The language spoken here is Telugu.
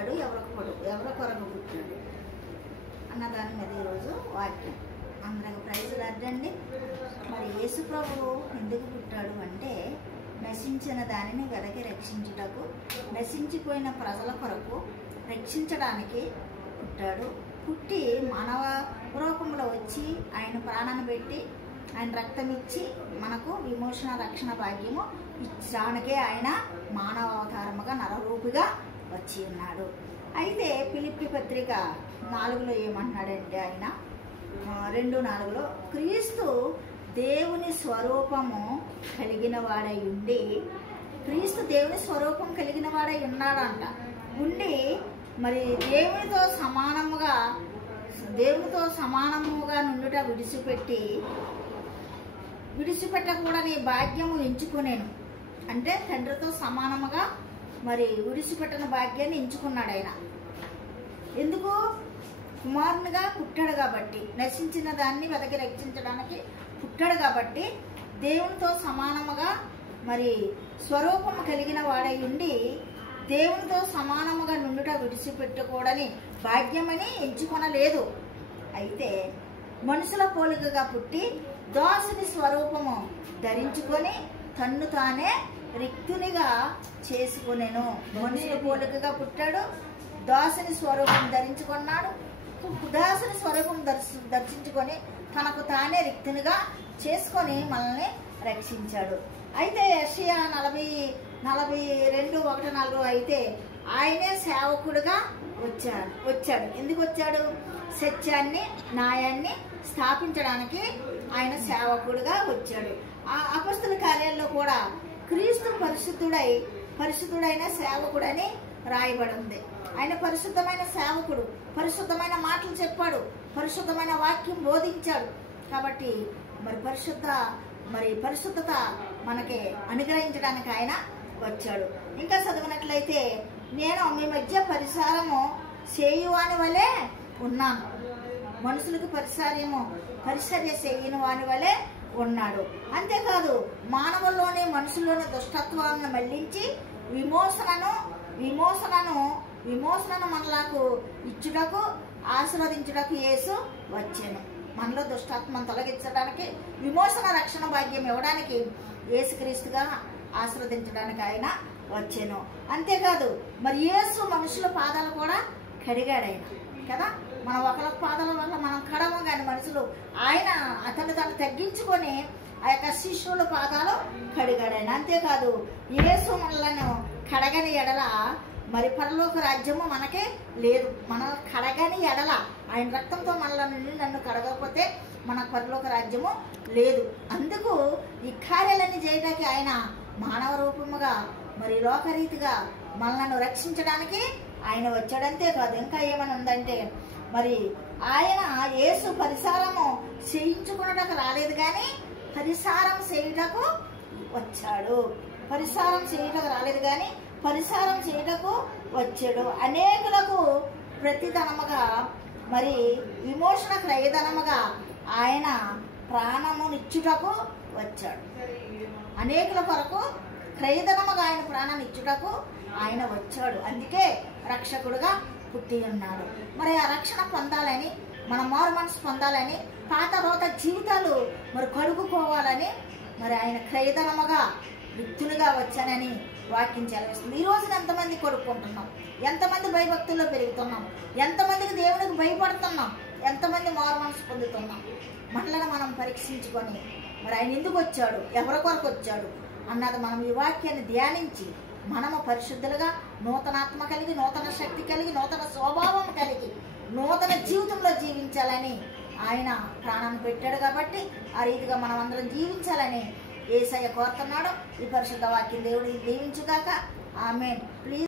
పుట్టాడు, ఎవరి కొరకు పుట్టాడు అన్న దాని మీద ఈరోజు వాక్యం. అందరికి ప్రైజులు అడ్డండి. మరి యేసు ప్రభువు ఎందుకు పుట్టాడు అంటే నశించిన దానిని వెదకి రక్షించుటకు, నశించిపోయిన ప్రజల కొరకు రక్షించడానికి పుట్టాడు. పుట్టి మానవ రూపంలో వచ్చి ఆయన ప్రాణాన్ని పెట్టి ఆయన రక్తం ఇచ్చి మనకు విమోచన రక్షణ భాగ్యము ఇచ్చడానికే ఆయన మానవ అవతారముగా నరరూపిగా వచ్చి ఉన్నాడు. అయితే ఫిలిప్పీ పత్రిక 4లో ఏమంటున్నాడంటే ఆయన 2:4 క్రీస్తు దేవుని స్వరూపము కలిగిన వాడై ఉండి, క్రీస్తు దేవుని స్వరూపం కలిగిన వాడై ఉన్నాడంట. ఉండి మరి దేవునితో సమానముగా నుండుట విడిచిపెట్టకూడని భాగ్యము ఎంచుకునేను. అంటే తండ్రితో సమానముగా మరి విడిచిపెట్టని భాగ్యాన్ని ఎంచుకున్నాడు ఆయన. ఎందుకు? కుమారునిగా పుట్టాడు కాబట్టి, నశించిన దాన్ని వెదకి రక్షించడానికి పుట్టాడు కాబట్టి, దేవునితో సమానముగా మరి స్వరూపము కలిగిన వాడై ఉండి దేవునితో సమానముగా నుండుట విడిచిపెట్టకూడని భాగ్యమని ఎంచుకొనలేదు. అయితే మనుషుల పోలికగా పుట్టి దాసుని స్వరూపము ధరించుకొని తన్ను తానే రిక్తునిగా చేసుకునేను. మనుషుల పోలికగా పుట్టాడు, దాసుని స్వరూపం ధరించుకున్నాడు. దాసుని స్వరూపం దర్శించుకొని తనకు తానే రిక్తునిగా చేసుకొని మనల్ని రక్షించాడు. అయితే యెషయా 42:1-4 అయితే ఆయనే సేవకుడుగా వచ్చాడు. ఎందుకు వచ్చాడు? సత్యాన్ని, న్యాయాన్ని స్థాపించడానికి ఆయన సేవకుడుగా వచ్చాడు. ఆ అపొస్తలుల కార్యాల్లో కూడా క్రీస్తు పరిశుద్ధుడైన సేవకుడని రాయబడి ఉంది. ఆయన పరిశుద్ధమైన సేవకుడు, పరిశుద్ధమైన మాటలు చెప్పాడు, పరిశుద్ధమైన వాక్యం బోధించాడు. కాబట్టి పరిశుద్ధత మనకి అనుగ్రహించడానికి ఆయన వచ్చాడు. ఇంకా చదివినట్లయితే నేను మీ మధ్య పరిచారము చేయువాని వలె ఉన్నాను. మనుషులకు పరిచర్య చేయని వాని వలె ఉన్నాడు. అంతేకాదు మనుషుల్లోని దుష్టత్వాలను మళ్లించి విమోచనను మనలకు ఇచ్చుటకు ఆశీర్వదించుటకు యేసు వచ్చాను. మనలో దుష్టాత్మను తొలగించడానికి, విమోచన రక్షణ భాగ్యం ఇవ్వడానికి యేసుక్రీస్తుగా ఆశీర్వదించడానికి ఆయన వచ్చాను. అంతేకాదు మరి యేసు మనుషుల పాదాలు కూడా కడిగాడు ఆయన కదా. మనం ఒకళ్ళ పాదాల వల్ల మనం కడము, కానీ మనుషులు అతను తగ్గించుకొని ఆ యొక్క శిష్యుల పాదాలు కడిగాడు ఆయన. అంతేకాదు యేసు మనలను కడగని ఎడల మరి పరలోక రాజ్యము మనకే లేదు. మన కడగని ఎడల ఆయన రక్తంతో నన్ను కడగకపోతే మన పరలోక రాజ్యము లేదు. అందుకు ఈ కార్యాలన్నీ చేయడానికి ఆయన మానవ రూపముగా మరి లోకరీతిగా మనలను రక్షించడానికి ఆయన వచ్చాడు. అంతేకాదు ఇంకా ఏమని ఉందంటే మరి ఆయన యేసు పరిసారము చేయించుకున్నటకు రాలేదు, కానీ పరిసారం చేయుటకు వచ్చాడు. పరిసారం చేయుటకు రాలేదు, కానీ పరిసారం చేయుటకు వచ్చాడు. అనేకులకు ప్రతిధనముగా మరి విమోచన క్రయధనముగా ఆయన ప్రాణమునిచ్చుటకు వచ్చాడు. అనేకుల కొరకు క్రయధనముగా ఆయన ప్రాణాన్ని ఇచ్చుటకు ఆయన వచ్చాడు. అందుకే రక్షకుడుగా పుట్టి ఉన్నాడు. మరి ఆ రక్షణ పొందాలని, మన మారు మనసు పొందాలని, పాత రోత జీవితాలు మరి కడుగుకోవాలని మరి ఆయన క్రయధనముగా వ్యక్తులుగా వచ్చానని వాక్యం చెలవిస్తుంది. ఈ రోజున ఎంతమంది కొడుకుంటున్నాం, ఎంతమంది భయభక్తుల్లో పెరుగుతున్నాం, ఎంతమందికి దేవునికి భయపడుతున్నాం, ఎంతమంది మారు మనసు పొందుతున్నాం. మనలను మనం పరీక్షించుకొని మరి ఆయన ఎందుకు వచ్చాడు, ఎవరి కొరకు వచ్చాడు అన్నది మనం ఈ వాక్యాన్ని ధ్యానించి మనము పరిశుద్ధులుగా నూతనాత్మ కలిగి, నూతన శక్తి కలిగి, నూతన స్వభావం కలిగి, నూతన జీవితంలో జీవించాలని ఆయన ప్రాణాన్ని పెట్టాడు. కాబట్టి ఆ రీతిగా మనం అందరం జీవించాలని యేసయ్య కోరుతున్నాడు. ఈ పరిశుద్ధ వాక్యం దేవుడు దీవించుగాక. ఆమేన్. ప్లీజ్.